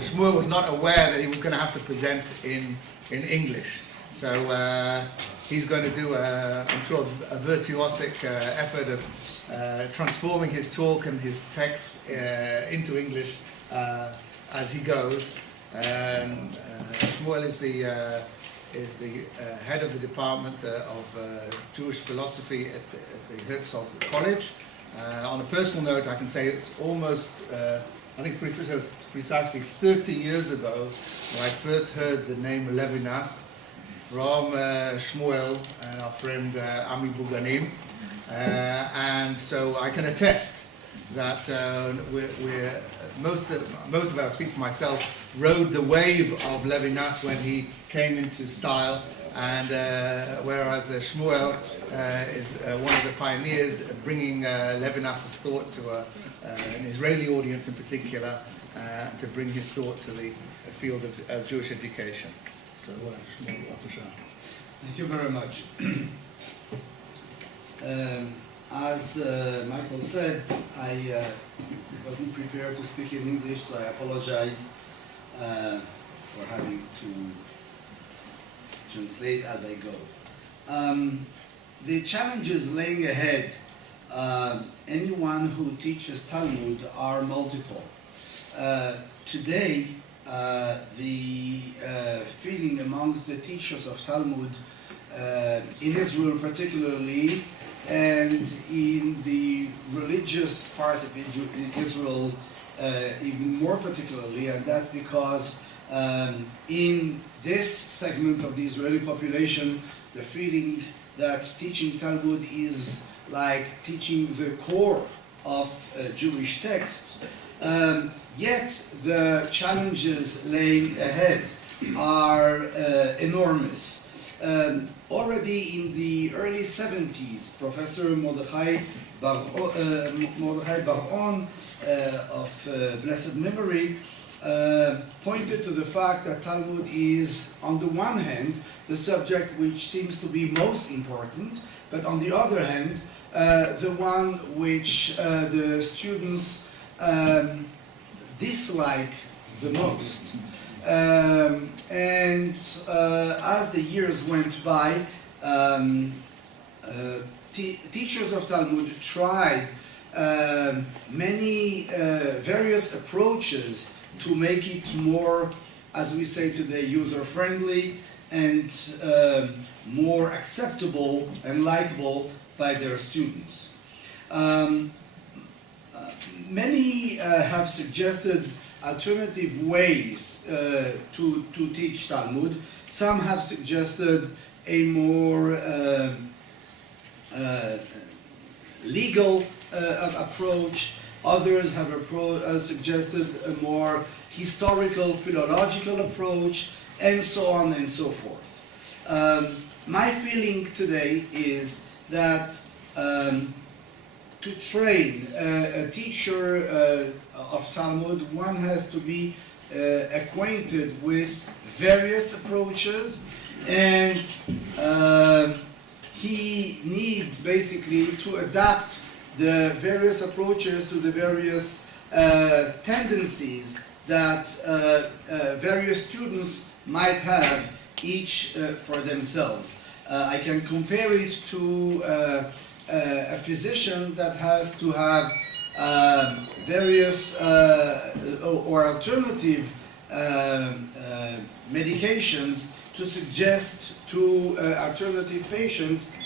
Shmuel was not aware that he was going to have to present in English. So he's going to do, I'm sure, a virtuosic effort of transforming his talk and his text into English as he goes. And Shmuel is the head of the department of Jewish philosophy at the Herzog College. On a personal note, I can say it's almost, I think precisely 30 years ago when I first heard the name Levinas from Shmuel and our friend Ami Buganim. And so I can attest that most of us, speak for myself, rode the wave of Levinas when he came into style, and whereas Shmuel is one of the pioneers bringing Levinas's thought to an Israeli audience in particular, to bring his thought to the field of Jewish education. So, Shmuel, thank you very much. As Michael said, I wasn't prepared to speak in English, so I apologize for having to translate as I go. The challenges laying ahead anyone who teaches Talmud are multiple. Today, the feeling amongst the teachers of Talmud in Israel particularly, and in the religious part of Israel even more particularly, and that's because in this segment of the Israeli population, the feeling that teaching Talmud is like teaching the core of Jewish texts. Yet the challenges laying ahead are enormous. Already in the early 70s, Professor Mordechai Bar-On of blessed memory pointed to the fact that Talmud is, on the one hand, the subject which seems to be most important, but on the other hand, the one which the students dislike the most. And as the years went by, teachers of Talmud tried many various approaches to make it more, as we say today, user-friendly and more acceptable and likable by their students. Many have suggested alternative ways to teach Talmud. Some have suggested a more legal approach. Others have suggested a more historical, philological approach, and so on and so forth. My feeling today is that to train a teacher of Talmud, one has to be acquainted with various approaches, and he needs basically to adapt the various approaches to the various tendencies that various students might have each for themselves. I can compare it to a physician that has to have various or alternative medications to suggest to alternative patients.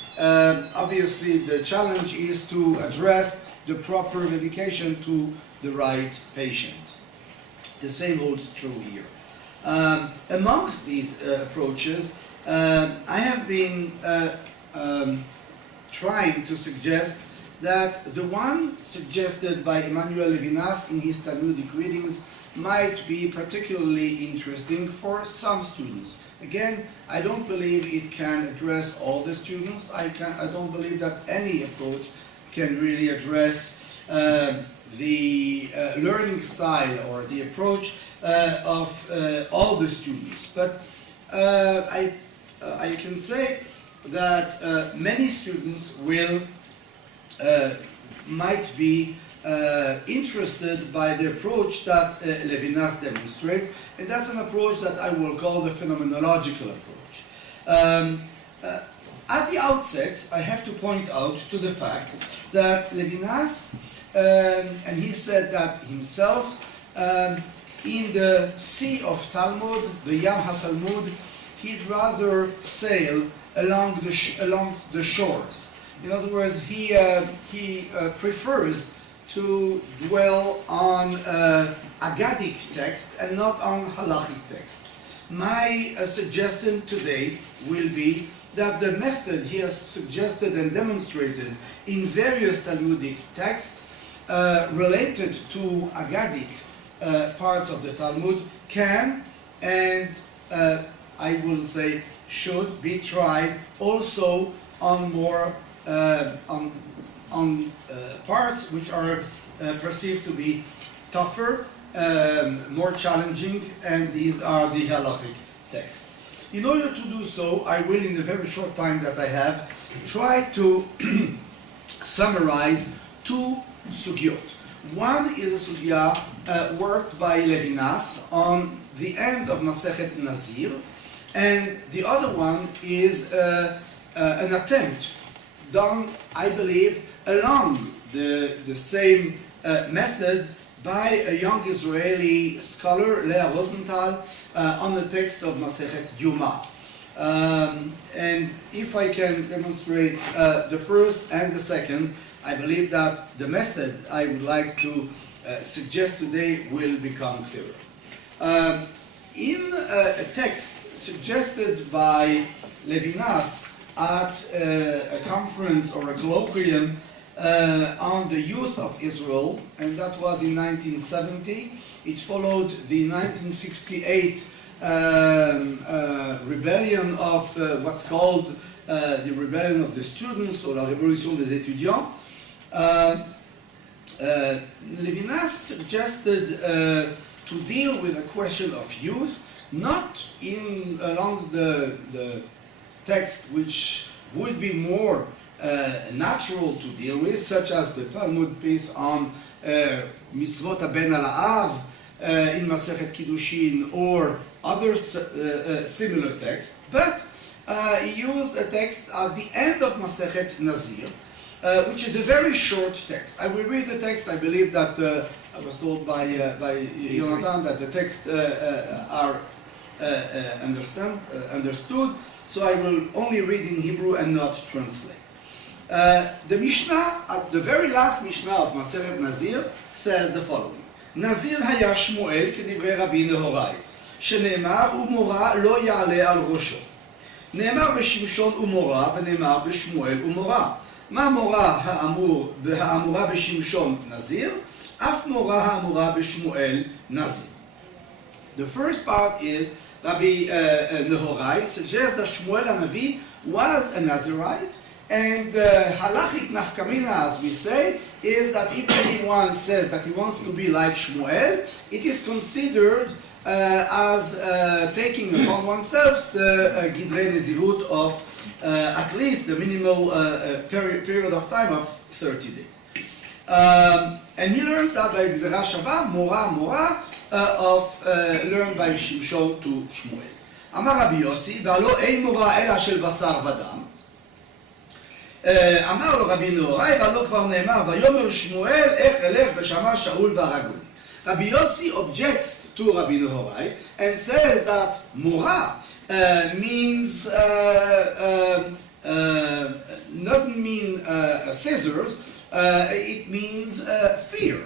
Obviously, the challenge is to address the proper medication to the right patient. The same holds true here. Amongst these approaches, I have been trying to suggest that the one suggested by Emmanuel Levinas in his Talmudic readings might be particularly interesting for some students. Again, I don't believe it can address all the students. I don't believe that any approach can really address the learning style or the approach of all the students. But I can say that many students might be interested by the approach that Levinas demonstrates, and that's an approach that I will call the phenomenological approach. At the outset, I have to point out to the fact that Levinas, and he said that himself, in the sea of Talmud, the Yam HaTalmud, he'd rather sail along the shores. In other words, he prefers to dwell on Agadic text and not on halachic text. My suggestion today will be that the method he has suggested and demonstrated in various Talmudic texts related to Agadic parts of the Talmud can and I will say should be tried also on more parts which are perceived to be tougher, more challenging, and these are the halachic texts. In order to do so, I will, in the very short time that I have, try to summarize two sugyot. One is a sugya worked by Levinas on the end of Masechet Nazir, and the other one is an attempt done, I believe, along the same method by a young Israeli scholar, Leah Rosenthal, on the text of Masechet Yuma. And if I can demonstrate the first and the second, I believe that the method I would like to suggest today will become clearer. In a text suggested by Levinas at a conference or a colloquium on the youth of Israel, and that was in 1970. It followed the 1968 rebellion of what's called the rebellion of the students, or la révolution des étudiants. Levinas suggested to deal with the question of youth, not along the text which would be more natural to deal with, such as the Talmud piece on Mitzvot HaBen Al-Av in Masechet Kiddushin, or other similar texts, but he used a text at the end of Masechet Nazir, which is a very short text. I will read the text. I believe that I was told by Jonathan that the texts are understood, so I will only read in Hebrew and not translate. The Mishnah, at the very last Mishnah of Masechet Nazir, says the following: Nazir haya Shmuel כדברי רבי נהוראי, שנאמר ומורה לא יעלה על ראשו. נאמר בשמשון ומורה, ונאמר בשמואל ומורה. מה מורה האמורה בשמשון נזיר? אף מורה האמורה בשמואל נזיר. The first part is Rabbi Nehorai suggests that Shmuel HaNavi was a Nazirite, and halachic nafkamina, as we say, is that if anyone says that he wants to be like Shmuel, it is considered as taking upon oneself the Gidrei Nezirut of at least the minimal period of time of 30 days. And he learned that by Gzera Shava, Mora, learned by Shimshon to Shmuel. Amar Rabbi Yossi, והלא אין מורה אלא של בשר ודם. אמר לו רבי נהוראי, והלא כבר נאמר, ויאמר שמואל, איך אלך ושמע שאול והרגוני. Rabbi Yossi objects to Rabbi Nehorai and says that Mora means doesn't mean scissors, it means fear.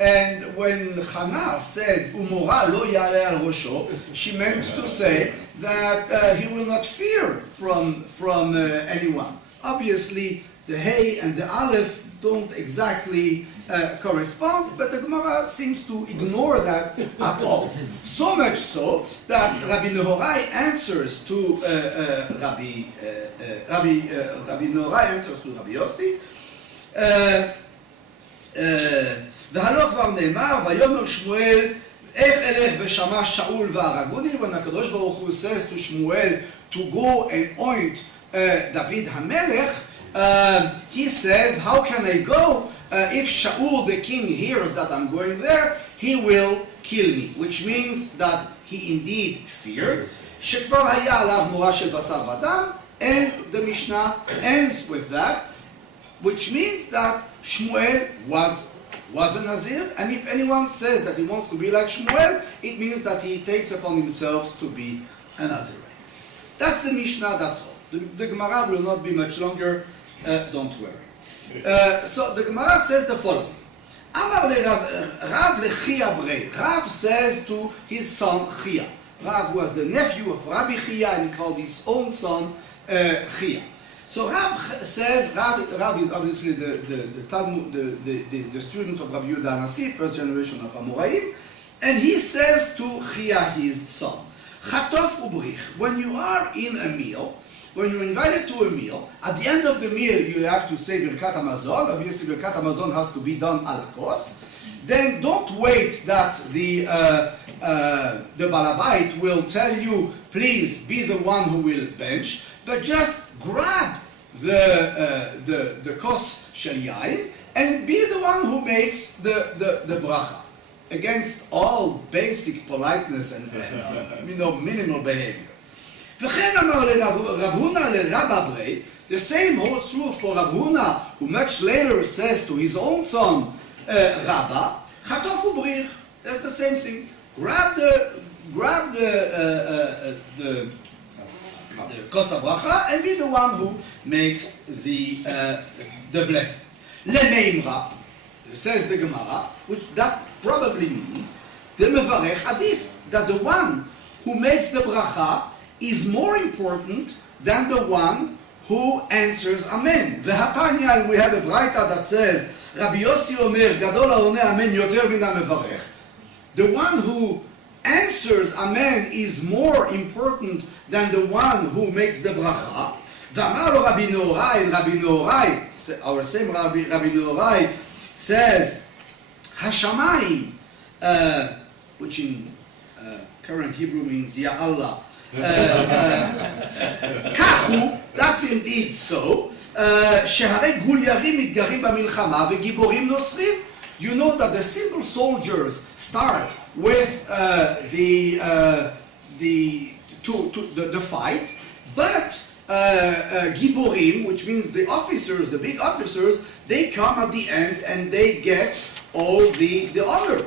And when Hannah said Umora lo yale al rosho, she meant to say that he will not fear from anyone. Obviously, the Hey and the Aleph don't exactly correspond, but the Gemara seems to ignore that at all. So much so that Rabbi Nehorai answers to Rabbi Nehorai answers to Rabbi Yossi. והלא כבר נאמר, ויאמר שמואל, איך אלך ושמע שאול והרגוני, when הקדוש ברוך הוא says to Shmuel to go and anoint David HaMelech, he says, how can I go if Shaul the king hears that I'm going there, he will kill me, which means that he indeed feared. שכבר היה עליו מורא של בשר ודם, and the Mishnah ends with that, which means that Shmuel was a Nazir, and if anyone says that he wants to be like Shmuel, it means that he takes upon himself to be a Nazirite. That's the Mishnah, that's all. The Gemara will not be much longer, don't worry. So the Gemara says the following. Amar le Rav lechia brei. Rav says to his son Chia. Rav was the nephew of Rabbi Chia, and he called his own son Chia. So Rav says, Rav is obviously the student of Rabbi Yehuda Nasi, first generation of Amoraim, and he says to Chia, his son, Chatof ubrich, when you are in a meal, when you're invited to a meal, at the end of the meal you have to say Birkat HaMazon. Obviously Birkat HaMazon has to be done a la kos. Then don't wait that the Balabait will tell you, please be the one who will bench, but just grab the kos shel yain and be the one who makes the bracha, against all basic politeness and minimal behavior. וכן אמר לרב הונא לרבא ברי, the same holds true for Rav Huna, who much later says to his own son Rabba, Chatof ubrich. That's the same thing. Grab the kos bracha and be the one who makes the blessing. Lemeimra, says the Gemara, which that probably means the mevarech adif, that the one who makes the bracha is more important than the one who answers Amen. V'hatanya, we have a braita that says, Rabbi Yossi Omer, Gadol ha'oneh Amen yoter min ha'mevarech. The one who answers Amen is more important than the one who makes the bracha. V'amar lo Rabbi Nehorai, and Rabbi Nehorai, our same Rabbi Nehorai, says, Hashamayim, which in current Hebrew means Ya Allah. Kachu, that's indeed so. שהרי גוליירים מתגרים במלחמה וגיבורים נוצרים. You know that the simple soldiers start with the fight, but giborim, which means the officers, the big officers, they come at the end and they get all the honor.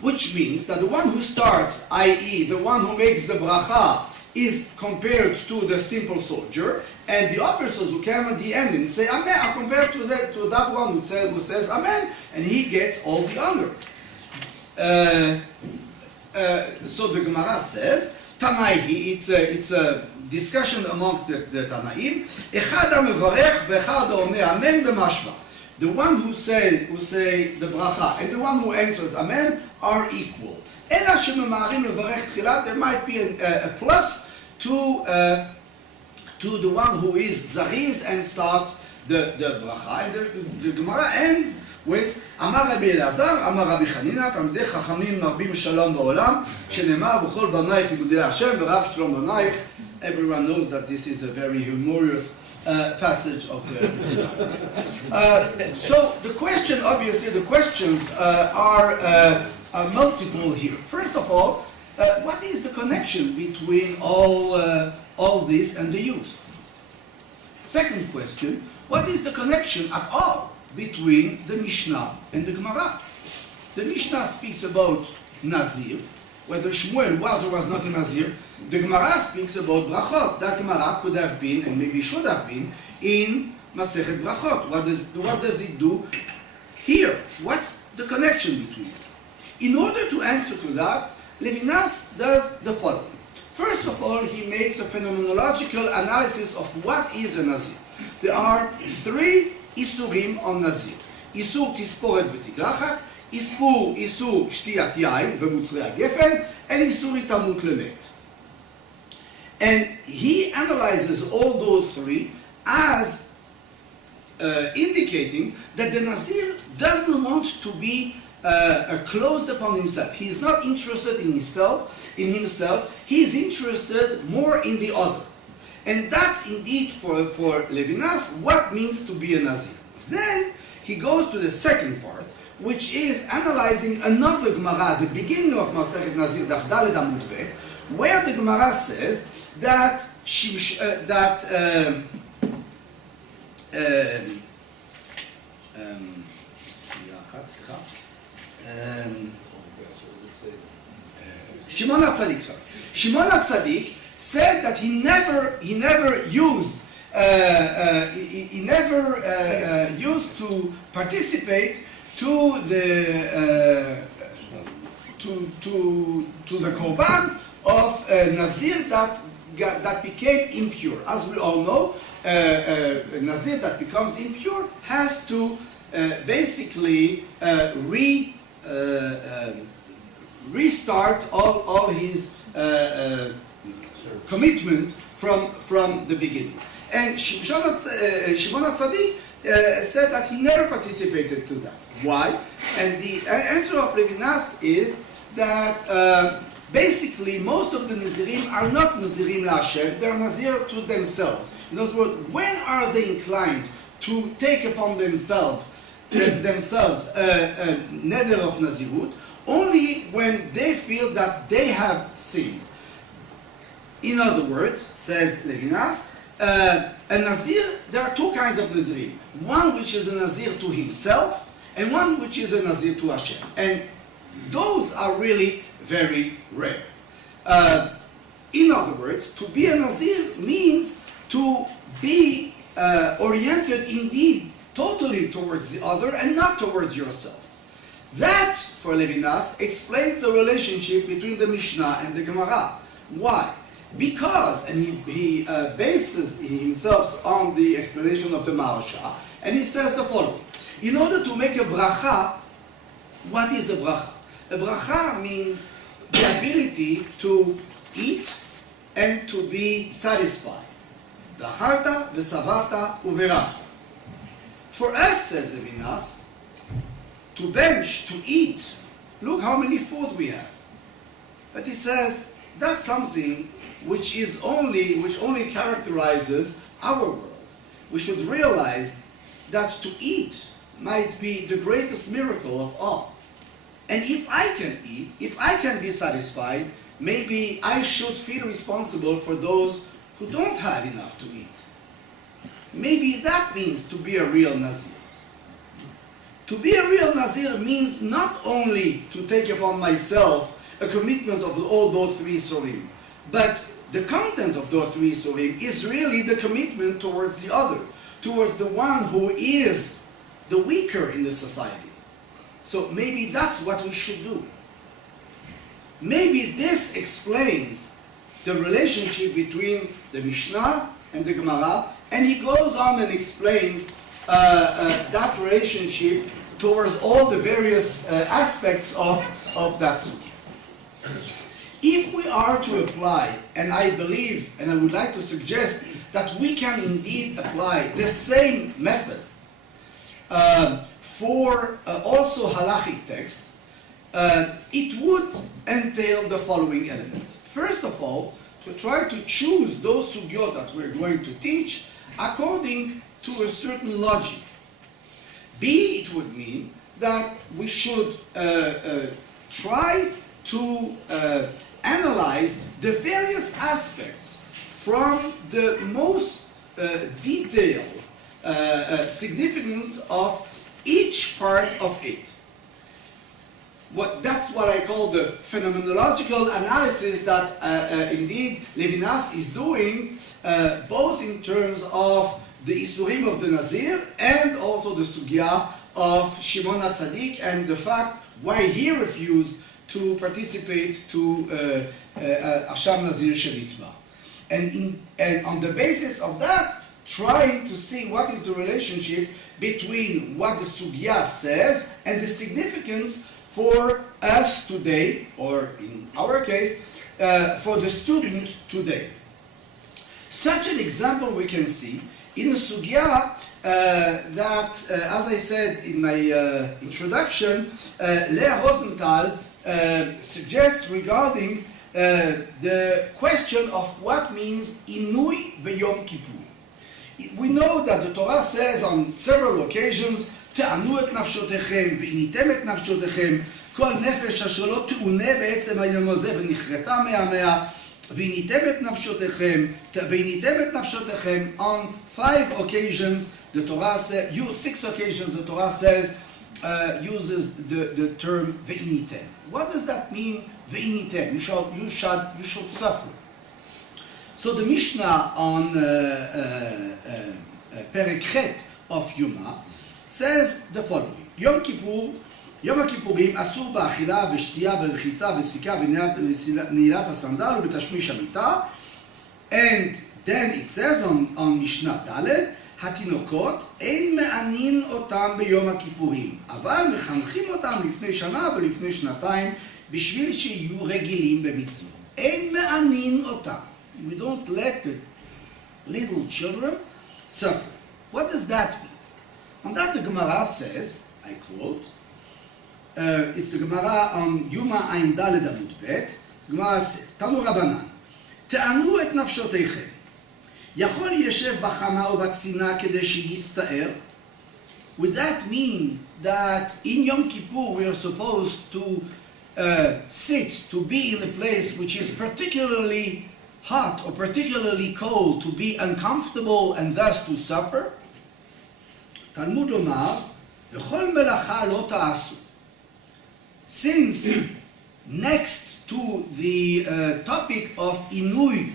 Which means that the one who starts, i.e. the one who makes the bracha, is compared to the simple soldier, and the officers who come at the end and say Amen are compared to that one who says Amen, and he gets all the honor. So the Gemara says, Tanaihi, it's a discussion among the Tanaim. Echad mevarech v'echad ha'oneh Amen b'mashma. The one who say the bracha and the one who answers Amen are equal. Ela shemamarim levarech tchilat, there might be a plus to the one who is zariz and starts the bracha. And the Gemara ends with Amar Rabbi Elazar, Amar Rabbi Chanina, Talmidei Chachamim Marbim Shalom Ba'olam, Shenemar B'chol Banaych Yigudei Hashem V'Rav Shalom Banaych. Everyone knows that this is a very humorous passage of the so the question, obviously, the questions are multiple here. First of all, what is the connection between all this and the youth? Second question, what is the connection at all between the Mishnah and the Gemara? The Mishnah speaks about Nazir, whether Shmuel was or was not a Nazir. The Gemara speaks about brachot. That Gemara could have been, and maybe should have been, in Masechet Brachot. What does it do here? What's the connection between it? In order to answer to that, Levinas does the following. First of all, he makes a phenomenological analysis of what is a Nazir. There are three Isurim on Nazir. Isur Tisporet V'Tigrachat, Isur Shtiyat Yain V'Mutzrei HaGefen, and Isur Itamut Lemet. And he analyzes all those three as indicating that the Nazir doesn't want to be closed upon himself. He is not interested in himself. He is interested more in the other. And that's indeed for Levinas what means to be a Nazir. Then he goes to the second part, which is analyzing another Gemara, the beginning of Masechet Nazir, Daf Daled Amud Bet, where the Gemara says that Shimon HaTzadik said that he never used to participate to the korban of Nazir that became impure. As we all know, Nazir that becomes impure has to basically restart all his commitment from the beginning. And Shimon HaTzadik said that he never participated to that. Why? And the answer of Levinas is that basically most of the Nazirim are not Nazirim LaHashem, they are Nazir to themselves. In other words, when are they inclined to take upon themselves a neder of Nazirut? Only when they feel that they have sinned. In other words, says Levinas, a Nazir, there are two kinds of Nazirim. One which is a Nazir to himself, and one which is a Nazir to Hashem. And those are really very rare. In other words, to be a Nazir means to be oriented indeed totally towards the other and not towards yourself. That, for Levinas, explains the relationship between the Mishnah and the Gemara. Why? Because, and he bases himself on the explanation of the Maharsha, and he says the following. In order to make a bracha, what is a bracha? A bracha means the ability to eat and to be satisfied. Bracharta, v'savarta, uverachta. For us, says Levinas, to bench, to eat, look how many food we have. But he says that's something which only characterizes our world. We should realize that to eat might be the greatest miracle of all. And if I can eat, if I can be satisfied, maybe I should feel responsible for those who don't have enough to eat. Maybe that means to be a real Nazir. To be a real Nazir means not only to take upon myself a commitment of all those three Isurim, but the content of those three Isurim is really the commitment towards the other, towards the one who is the weaker in the society. So maybe that's what we should do. Maybe this explains the relationship between the Mishnah and the Gemara, and he goes on and explains that relationship towards all the various aspects of that sugya. If we are to apply, and I believe, and I would like to suggest that we can indeed apply the same method for also halachic texts, it would entail the following elements. First of all, to try to choose those sugyot that we're going to teach according to a certain logic. B, it would mean that we should try to analyze the various aspects from the most detailed significance of each part of it. That's what I call the phenomenological analysis that indeed Levinas is doing, both in terms of the Isurim of the Nazir and also the Sugya of Shimon HaTzadik and the fact why he refused to participate to Asham Nazir Shelitma. And on the basis of that, trying to see what is the relationship between what the Sugya says and the significance for us today, or in our case, for the student today. Such an example we can see in a sugya that, as I said in my introduction, Lea Rosenthal suggests regarding the question of what means Inui B'Yom Kippur. We know that the Torah says on several occasions תענו את נפשותיכם, ועיניתם את נפשותיכם, כל נפש אשר לא תעונה בעצם היום הזה ונכרתה מעמיה, ועיניתם את נפשותיכם, on 5 occasions, the Torah says, 6 occasions the Torah says, uses the term ve'initem. What does that mean, ve'initem? You should suffer. So the Mishnah on Perek Chet of Yuma says the following: Yom הכיפורים אסור באכילה, בשתייה, ברחיצה, בסיכה, בנעילת הסנדל ובתשמיש המיטה. And then it says on משנה ד' התינוקות אין מענין אותם ביום הכיפורים, אבל מחנכים אותם לפני שנה ולפני שנתיים בשביל שיהיו רגילים במצוות. אין מענין אותם. We don't let the little children suffer. What does that mean? On that the Gemara says, I quote, it's the Gemara on Yuma Ayin Daled Amud Bet. Gemara says, Tanu Rabbanan, תענו את נפשותיכם. יכול ישב בחמה או בצינה כדי שיצטער? Would that mean that in Yom Kippur we are supposed to sit, to be in a place which is particularly hot or particularly cold, to be uncomfortable and thus to suffer? Talmud lomar, v'chol melacha lo ta'asu. Since next to the topic of inui,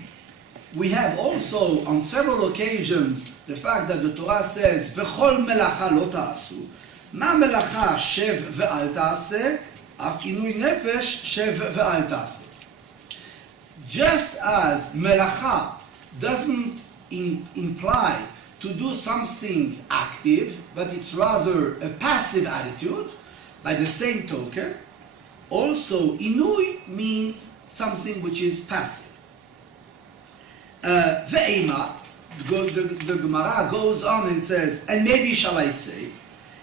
we have also on several occasions the fact that the Torah says v'chol melacha lo ta'asu. Ma melacha shev ve'al ta'aseh, af inui nefesh shev ve'al ta'aseh. Just as melacha doesn't imply to do something active, but it's rather a passive attitude, by the same token, also inui means something which is passive. Ve'ema, the Gemara goes on and says, and maybe shall I say,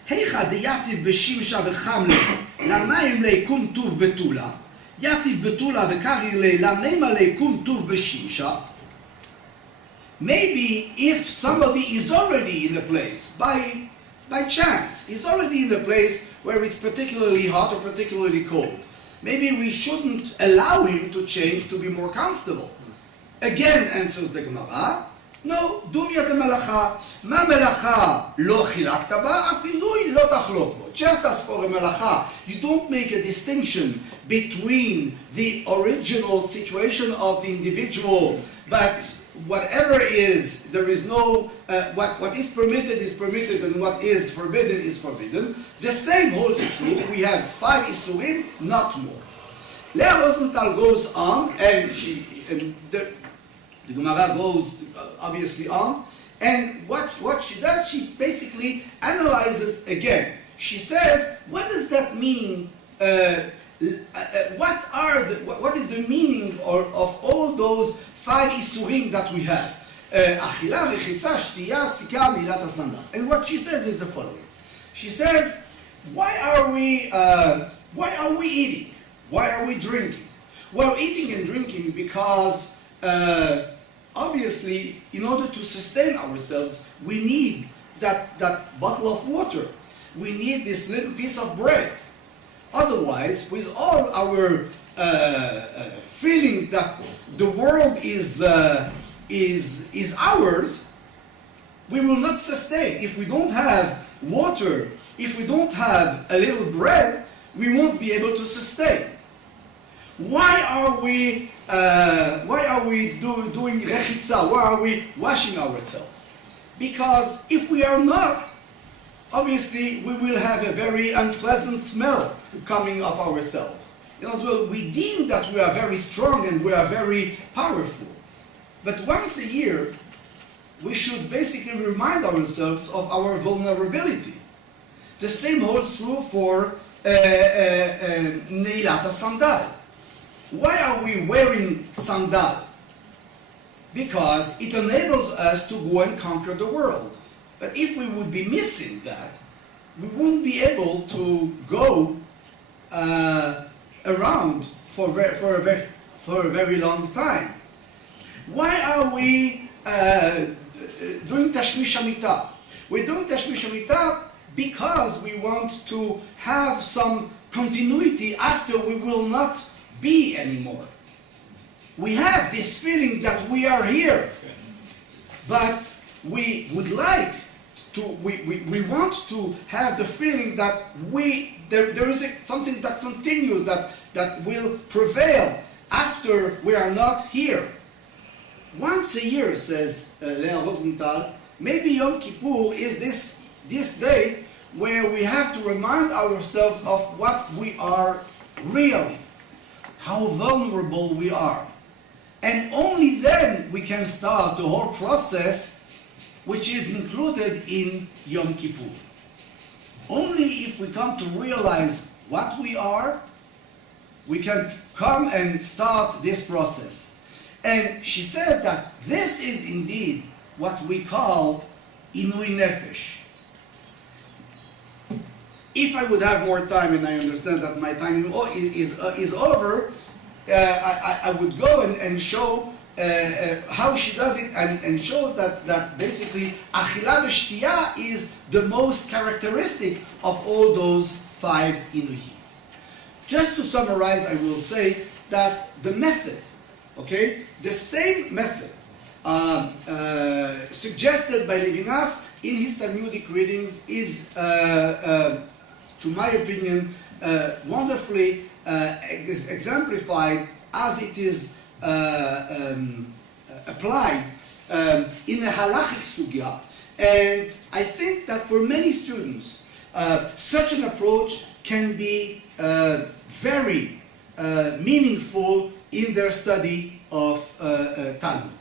heicha deyativ b'shimsha v'chamle, l'mayim leikum tuv betula, yativ betula v'karir le, l'meima leikum tuv b'shimsha. Maybe if somebody is already in a place, by chance, is already in a place where it's particularly hot or particularly cold, maybe we shouldn't allow him to change to be more comfortable. Again, answers the Gemara, no, dumya de melacha, ma melacha lo chilakta ba, afinui lo tachlok bo. Just as for a melacha, you don't make a distinction between the original situation of the individual, but whatever is, there is no, what is permitted and what is forbidden. The same holds true. We have 5 isurim, not more. Leah Rosenthal goes on, and the Gemara goes obviously on, and what she does, she basically analyzes again. She says, what does that mean? What is the meaning of all those 5 isurim that we have? Achila, rechitza, shtiya, sika, nilat asanda. And what she says is the following. She says, why are we eating? Why are we drinking? We're eating and drinking because obviously, in order to sustain ourselves, we need that bottle of water. We need this little piece of bread. Otherwise, with all our feeling that the world is ours, we will not sustain. If we don't have water, if we don't have a little bread, we won't be able to sustain. Why are we doing rechitza? Why are we washing ourselves? Because if we are not, obviously we will have a very unpleasant smell coming off ourselves. In other words, we deem that we are very strong and we are very powerful. But once a year, we should basically remind ourselves of our vulnerability. The same holds true for Neilat Sandal. Why are we wearing sandal? Because it enables us to go and conquer the world. But if we would be missing that, we wouldn't be able to go around for a very long time. Why are we doing Tashmish Hamitah? We're doing Tashmish Hamitah because we want to have some continuity after we will not be anymore. We have this feeling that we are here, but we would like to, we want to have the feeling that there is something that continues, that will prevail after we are not here. Once a year, says Leon Rosenthal, maybe Yom Kippur is this day where we have to remind ourselves of what we are really, how vulnerable we are. And only then we can start the whole process which is included in Yom Kippur. Only if we come to realize what we are, we can come and start this process. And she says that this is indeed what we call Inui Nefesh. If I would have more time, and I understand that my time is over, I would go and show how she does it, and shows that basically Achila v'Shtiya is the most characteristic of all those 5 Inuhi. Just to summarize, I will say that the method, okay, the same method suggested by Levinas in his Talmudic readings is, to my opinion, wonderfully exemplified as it is applied in a halachic sugya. And I think that for many students, such an approach can be very meaningful in their study of Talmud.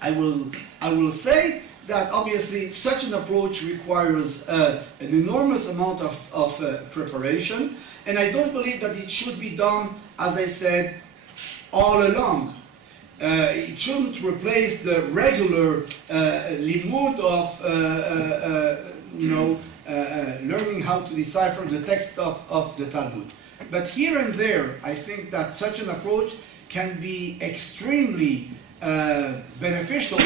I will say that obviously such an approach requires an enormous amount of preparation, and I don't believe that it should be done, as I said, all along. It shouldn't replace the regular limud of learning how to decipher the text of the Talmud. But here and there, I think that such an approach can be extremely beneficial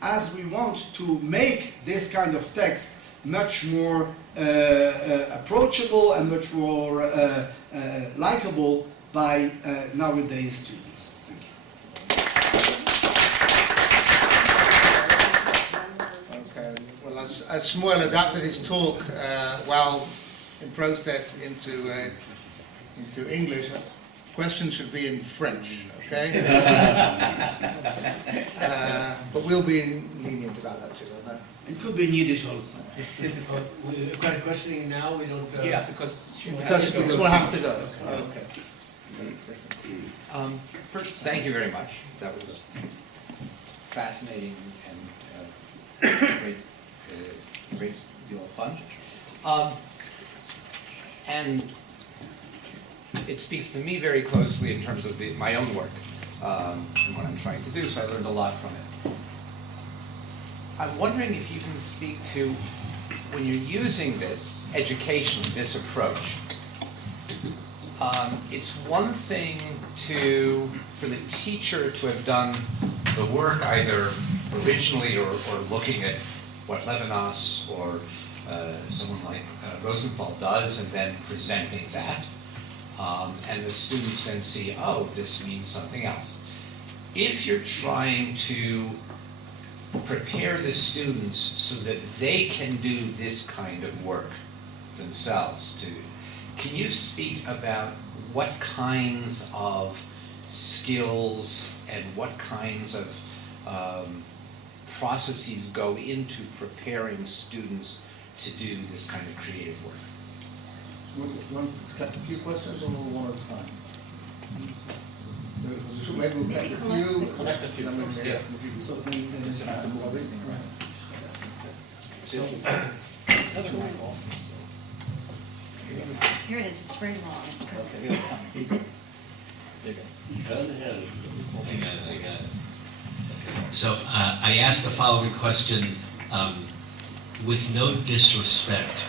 as we want to make this kind of text much more approachable and much more likable by nowadays students. Thank you. Okay. Well, as Shmuel adapted his talk while in process into English, questions should be in French. Okay. But we'll be lenient about that too. It could be in Yiddish also. We've got a questioning now. We don't. Yeah, because Shmuel has to go. Okay. First, thank you very much. That was fascinating and great deal of fun. And it speaks to me very closely in terms of my own work and what I'm trying to do, so I learned a lot from it. I'm wondering if you can speak to, when you're using this education, this approach, it's one thing for the teacher to have done the work either originally or looking at what Levinas or someone like Rosenthal does and then presenting that. And the students then see, oh, this means something else. If you're trying to prepare the students so that they can do this kind of work themselves, can you speak about what kinds of skills and what kinds of processes go into preparing students to do this kind of creative work? Want to collect a few questions or one at a time? Maybe we'll collect a few. Yeah. Here it is, it's very long, it's good. So I asked the following question with no disrespect,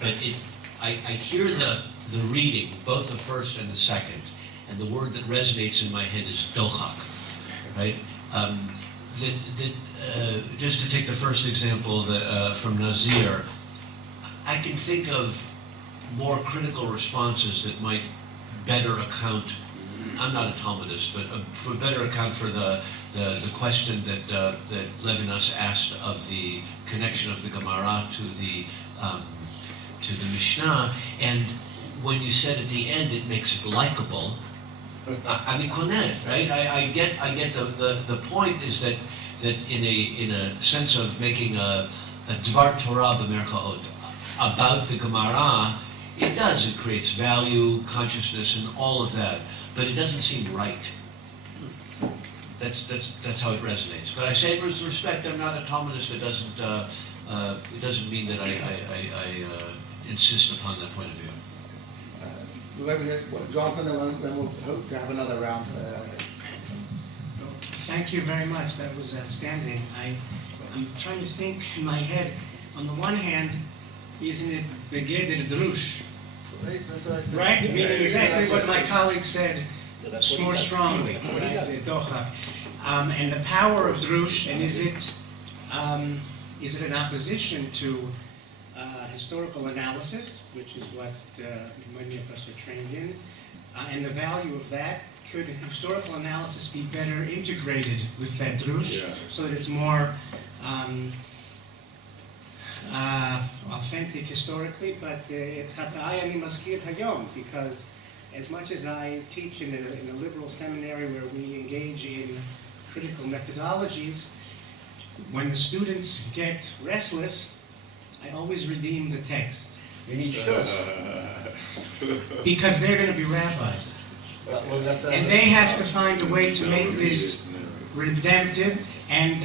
but I hear the reading, both the first and the second, and the word that resonates in my head is dochak, right? just to take the first example from Nazir, I can think of more critical responses that might better account. I'm not a Talmudist, but for better account for the question that Levinas asked of the connection of the Gemara to the Mishnah, and when you said at the end it makes it likable. I'm connected, right? I get the point is that in a sense of making a Dvar Torah b'merchaot about the Gemara, it creates value, consciousness, and all of that, but it doesn't seem right. That's how it resonates. But I say it with respect. I'm not a Talmudist. It doesn't mean that I insist upon that point of view. Jonathan, then we'll hope to have another round. Thank you very much. That was outstanding. I'm trying to think in my head. On the one hand, isn't it Vygoda drush? Right? Meaning exactly what my colleague said more strongly. Right? The dochak. And the power of drush, and is it in opposition to historical analysis, which is what many of us are trained in, and the value of that? Could historical analysis be better integrated with that drush, so that it's more authentic historically? But because as much as I teach in a liberal seminary where we engage in critical methodologies, when the students get restless, I always redeem the text. You need shus. Because they're going to be rabbis. And they have to find a way to make this redemptive, and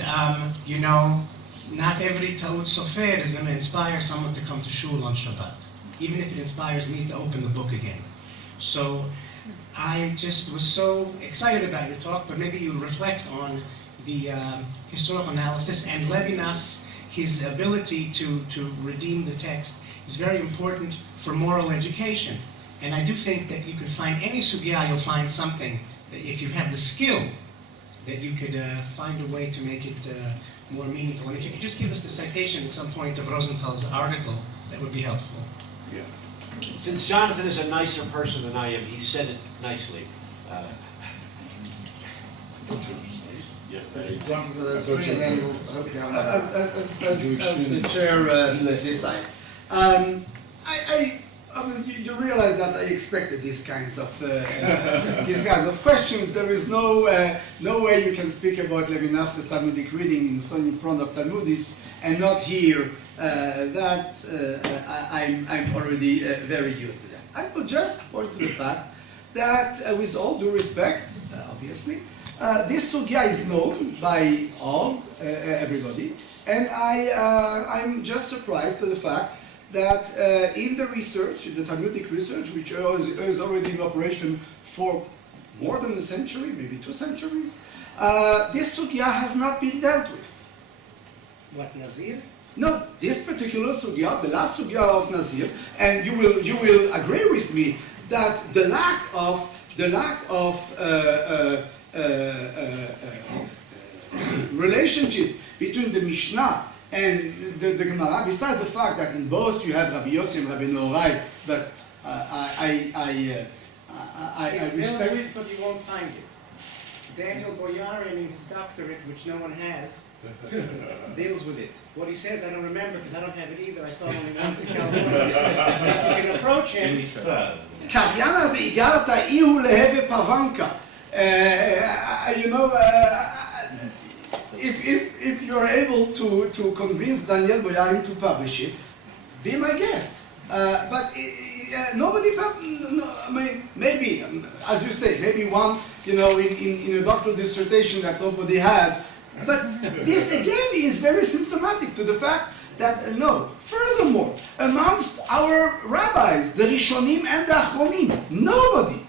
not every Ta'ut Sofer is going to inspire someone to come to shul on Shabbat, even if it inspires me to open the book again. So I just was so excited about your talk, but maybe you reflect on the historical analysis, and Levinas, his ability to redeem the text is very important for moral education. And I do think that you can find any sugya, you'll find something that if you have the skill, that you could find a way to make it more meaningful. And if you could just give us the citation at some point of Rosenthal's article, that would be helpful. Yeah. Since Jonathan is a nicer person than I am, he said it nicely. Jonathan, for those three, and then we'll hope to have another. As the chair decides. You realize that I expected these kinds of questions. There is no way you can speak about Levinas's Talmudic reading in front of Talmudists and not hear that. I'm already very used to that. I will just point to the fact that, with all due respect, obviously, this sugya is known by everybody, and I'm just surprised to the fact that in the research, the Talmudic research, which is already in operation for more than a century, maybe 2 centuries, this sugya has not been dealt with. What, Nazir? No, this particular sugya, the last sugya of Nazir, and you will agree with me that the lack of relationship between the Mishnah and the Gemara, besides the fact that in both you have Rabbi Yossi and Rabbi Norai, but I respect it, but you won't find it. Daniel Boyarin, in his doctorate, which no one has, deals with it. What he says, I don't remember because I don't have it either. I saw it only once in California. If you can approach him, Karyana v'igarta ihu leheve pavanka. If you're able to convince Daniel Boyarin to publish it, be my guest. But nobody, maybe, as you say, maybe one, in a doctoral dissertation that nobody has. But this again is very symptomatic to the fact that, no. Furthermore, amongst our rabbis, the Rishonim and the Achronim, nobody.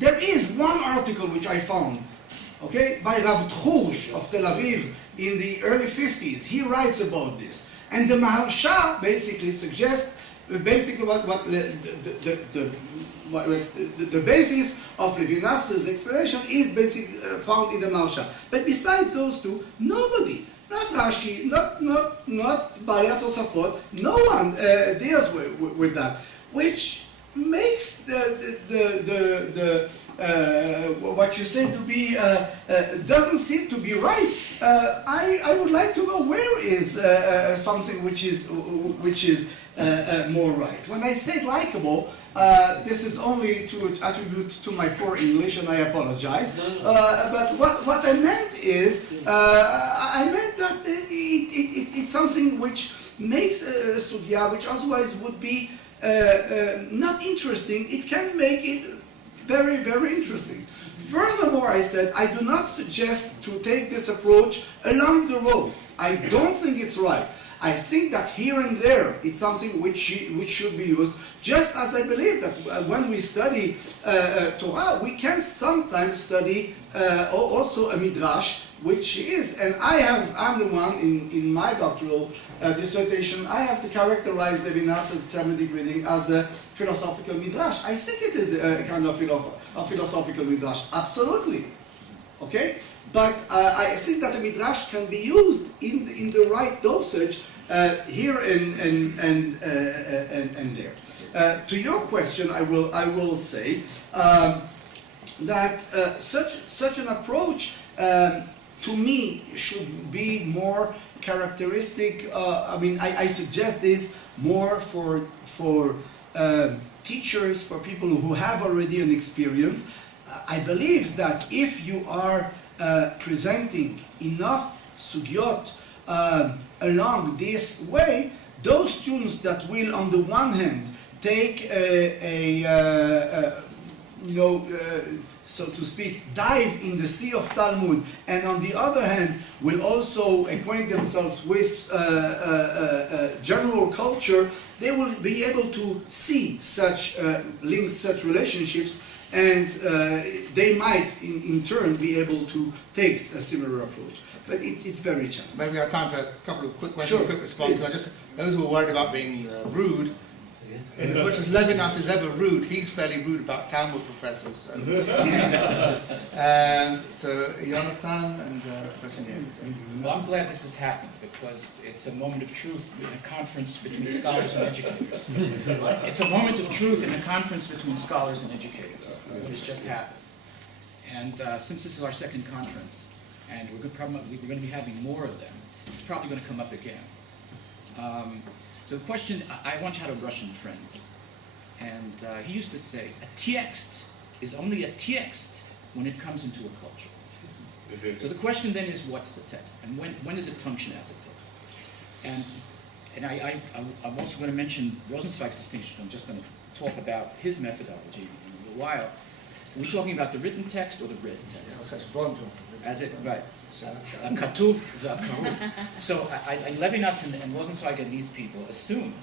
There is one article which I found, okay, by Rav Tchursh of Tel Aviv in the early 50s. He writes about this. And the Maharsha basically suggests basically what the basis of Levinas's explanation is basically found in the Marsha. But besides those two, nobody, not Rashi, not Baalei Tosafot, no one deals with that, which makes what you say to be doesn't seem to be right. I would like to know where is something which is more right. When I say likable, this is only to attribute to my poor English, and I apologize. But what I meant is, I meant that it's something which makes a sugya, which otherwise would be not interesting, it can make it very, very interesting. Furthermore, I said, I do not suggest to take this approach along the road. I don't think it's right. I think that here and there, it's something which should be used, just as I believe that when we study Torah, we can sometimes study also a midrash, which is, and I'm the one in my doctoral dissertation, I have to characterize Levinas's Talmudic reading as a philosophical midrash. I think it is a kind of philosophical midrash, absolutely. Okay, but I think that a midrash can be used in the right dosage here and there. To your question, I will say that such an approach to me should be more characteristic. I suggest this more for teachers, for people who have already an experience. I believe that if you are presenting enough sugyot along this way, those students that will, on the one hand, take so to speak, dive in the sea of Talmud, and on the other hand, will also acquaint themselves with general culture, they will be able to see such links, such relationships, and they might, in turn, be able to take a similar approach. But it's very challenging. Maybe we have time for a couple of quick questions, Sure. quick responses. Those who are worried about being rude, in as much as Levinas is ever rude, he's fairly rude about Talmud professors. So Jonathan and question here. Well, I'm glad this has happened because it's a moment of truth in a conference between scholars and educators. It's a moment of truth in a conference between scholars and educators, what has just happened. And since this is our second conference, and we're going to be having more of them, it's probably going to come up again. So the question, I once had a Russian friend, and he used to say, a text is only a text when it comes into a culture. So the question then is, what's the text? And when does it function as a text? And I'm also going to mention Rosenzweig's distinction. I'm just going to talk about his methodology in a little while. Are we talking about the written text or the read text? As it, right. Katuv, so Levinas and Rosenzweig and these people assume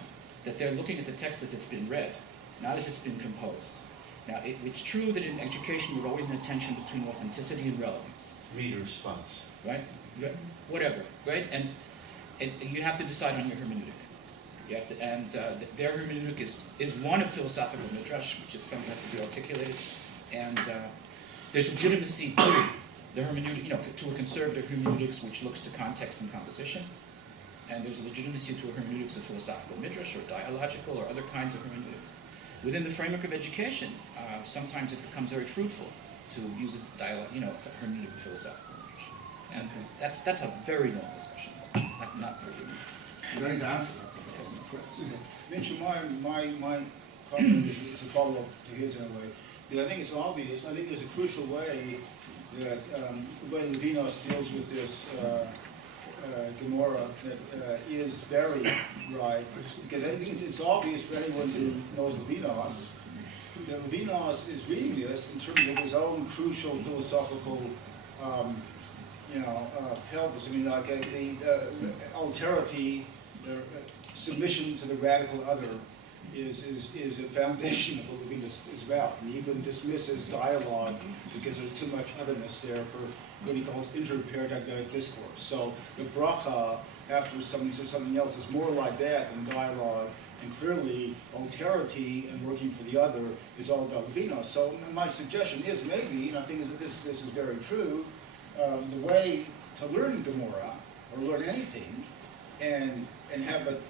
that they're looking at the text as it's been read, not as it's been composed. Now, it's true that in education we're always in a tension between authenticity and relevance. Reader response. Right? Whatever, right? And you have to decide on your hermeneutic. You have to, and their hermeneutic is one of philosophical midrash, which is something that has to be articulated. And there's legitimacy to the hermeneutic, to a conservative hermeneutics which looks to context and composition. And there's a legitimacy to a hermeneutics of philosophical midrash or dialogical or other kinds of hermeneutics. Within the framework of education, sometimes it becomes very fruitful to use a hermeneutic of philosophical midrash. And that's a very long discussion, not for you. You don't need to answer that. Mitchell, my comment is a follow-up to his in a way. Because I think it's obvious. I think there's a crucial way that when Levinas deals with this Gemara that is very right. Because I think it's obvious for anyone who knows Levinas that Levinas is reading this in terms of his own crucial philosophical purpose. I mean, like the alterity, the submission to the radical other is a foundation of what Levinas is about. And he even dismisses dialogue because there's too much otherness there for what he calls inter-paradigmatic discourse. So the bracha, after somebody says something else, is more like that than dialogue and clearly alterity and working for the other is all about Levinas. So my suggestion is maybe, and I think that this is very true, the way to learn Gemara, or learn anything, and have it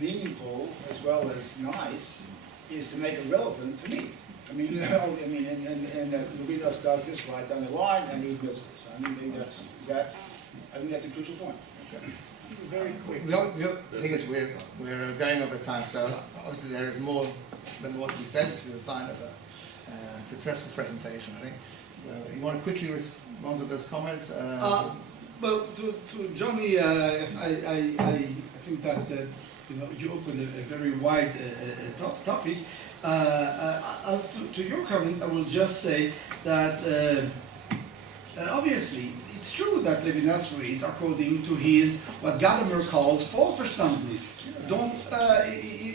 meaningful as well as nice, is to make it relevant to me. I mean, and Levinas does this right down the line, and he does this. I think that's a crucial point. Very quick. The thing is, we're going over time, so obviously there is more than what you said, which is a sign of a successful presentation, I think. So you want to quickly respond to those comments? Well, to Johnny, I think that you opened a very wide topic. As to your comment, I will just say that obviously it's true that Levinas reads according to his what Gadamer calls Vorverständnis.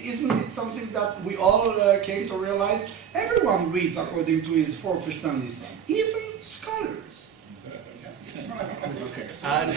Isn't it something that we all came to realize? Everyone reads according to his Vorverständnis, even scholars. Okay. And